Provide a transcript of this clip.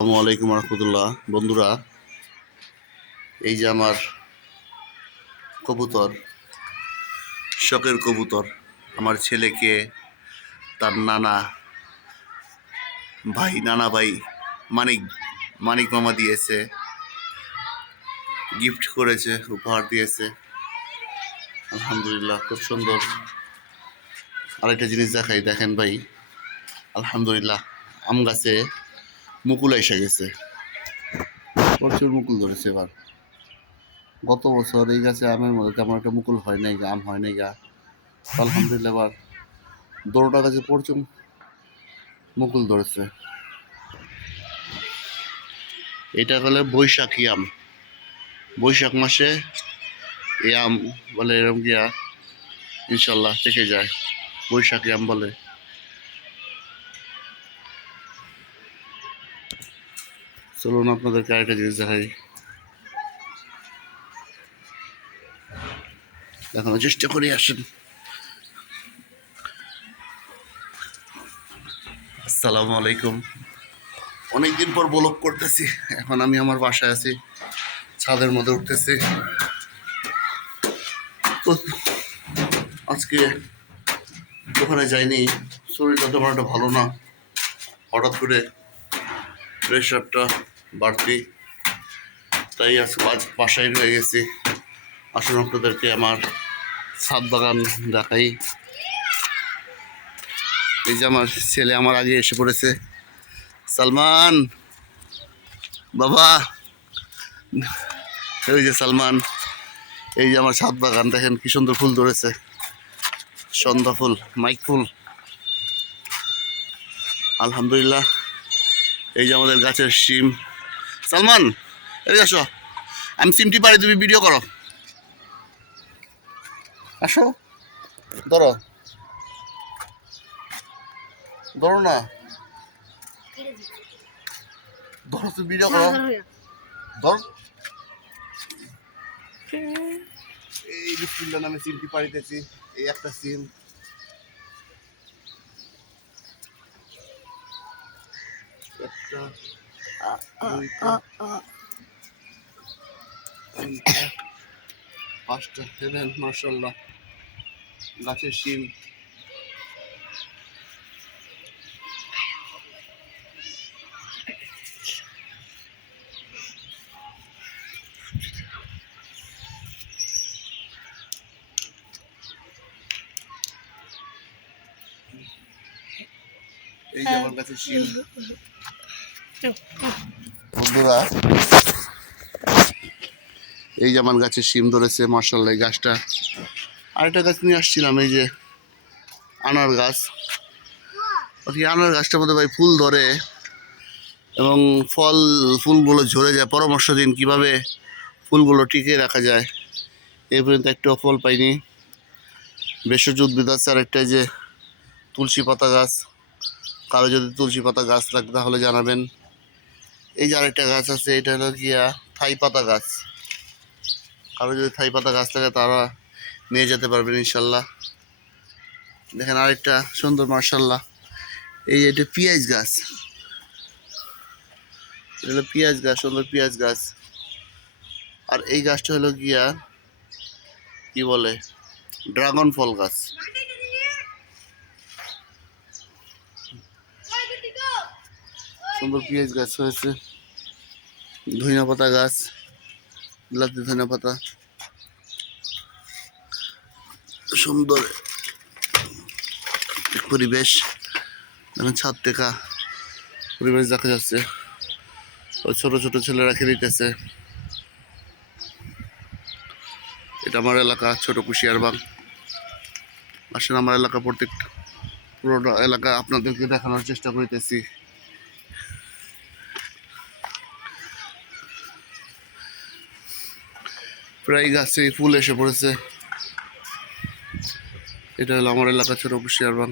আসসালামু আলাইকুম রহমতুল্লাহ। বন্ধুরা, এই যে আমার কবুতর, শখের কবুতর, আমার ছেলেকে, তার নানা ভাই নানা ভাই, মানিক মানিক মামা দিয়েছে গিফট করেছে, উপহার দিয়েছে। আলহামদুলিল্লাহ, খুব সুন্দর। আরেকটা জিনিস দেখাই, দেখেন ভাই, আলহামদুলিল্লাহ, আম গাছে মুকুল এসে গেছে। প্রচুর মুকুল ধরেছে এবার। গত বছর এই গাছে আমের মধ্যে তেমন একটা মুকুল হয় নাই আম হয় নাই গা। আলহামদুলিল্লাহ এবার দোনোটা গাছে প্রচুর মুকুল ধরেছে। এটা হলে বৈশাখী আম। বৈশাখ মাসে এই আম বলে এরকম গিয়া ইনশাল্লাহ থেকে যায়। বৈশাখী আম বলে। চলুন আপনাদেরকে আরেকটা জিনিস দেখাই। দেখানোর চেষ্টা করে, আসেন। আসসালামু আলাইকুম। অনেকদিন পর ব্লগ করতেছি, এখন আমি আমার বাসায় আছি, ছাদের মধ্যে উঠতেছি। আজকে দোকানে যাইনি, শরীরটা তেমন একটা ভালো না। হঠাৎ করে প্রেশারটা বাড়তি। তাই আজ আজ বাসায় রয়ে গেছি। আসুন আপনাদেরকে আমার ছাদ বাগান দেখাই। এই যে আমার ছেলে আমার আগে এসে পড়েছে। সালমান! বাবা! এই যে সালমান। এই যে আমার ছাদ বাগান, দেখেন কি সুন্দর ফুল ধরেছে। সন্ধ্যা ফুল, মাইক ফুল। আলহামদুলিল্লাহ। এই যে আমাদের গাছের সিম সালমান এই আসো। আমি সিমটি পারি তুমি ভিডিও করো। আসো। ধরো। ধরো না। ধরো তুমি ভিডিও করো। ধর এই বিসমিল্লাহ নামে সিমটি পাড়িতেছি এই একটা সিম। একটা পাঁচটা সেভেন মার্শাল্লাহ গাছের শিম এই যে আমার গাছের শিম বন্ধুরা, এই যে আমার গাছে শিম ধরেছে মার্শাল্লাহ এই গাছটা। আরেকটা গাছ নিয়ে আসছিলাম, এই যে আনার গাছ। বাকি আনার গাছটার মধ্যে ভাই ফুল ধরে এবং ফল, ফুলগুলো ঝরে যায়। পরামর্শ দিন কীভাবে ফুলগুলো টিকে রাখা যায়। এই পর্যন্ত একটু ফল পাইনি। ভেষজ উদ্ভিদ আছে, আরেকটা এই যে তুলসী পাতা গাছ। কারও যদি তুলসী পাতা গাছ থাকে তাহলে জানাবেন। এই যে আরেকটা গাছ আছে, এটা হলো গিয়া থাই পাতা গাছ। কারও যদি থাই পাতা গাছ থাকে, তারা নিয়ে যেতে পারবেন ইনশাল্লাহ। দেখেন আরেকটা সুন্দর মার্শাল্লাহ এই যে এটা পেঁয়াজ গাছ। এটা হলো পেঁয়াজ গাছ, সুন্দর পেঁয়াজ গাছ। আর এই গাছটা হলো গিয়া, কি বলে, ড্রাগন ফল গাছ। সুন্দর পেঁয়াজ গাছ হয়েছে। ধনিয়া পাতা গাছ বিলাতি ধনিয়া পাতা। সুন্দর পরিবেশ মানে ছাদ থেকে পরিবেশ দেখা যাচ্ছে। ওই ছোট ছোট ছেলেরা খেলিতেছে এটা আমার এলাকা, ছোট কুশিয়ারবাগ আসলে আমার এলাকা প্রত্যেকটা পুরোটা এলাকা আপনাদেরকে দেখানোর চেষ্টা করিতেছি। প্রায় গাছে ফুল এসে পড়েছে। এটা হলো আমার এলাকা ছোট কুশিয়ারবাগ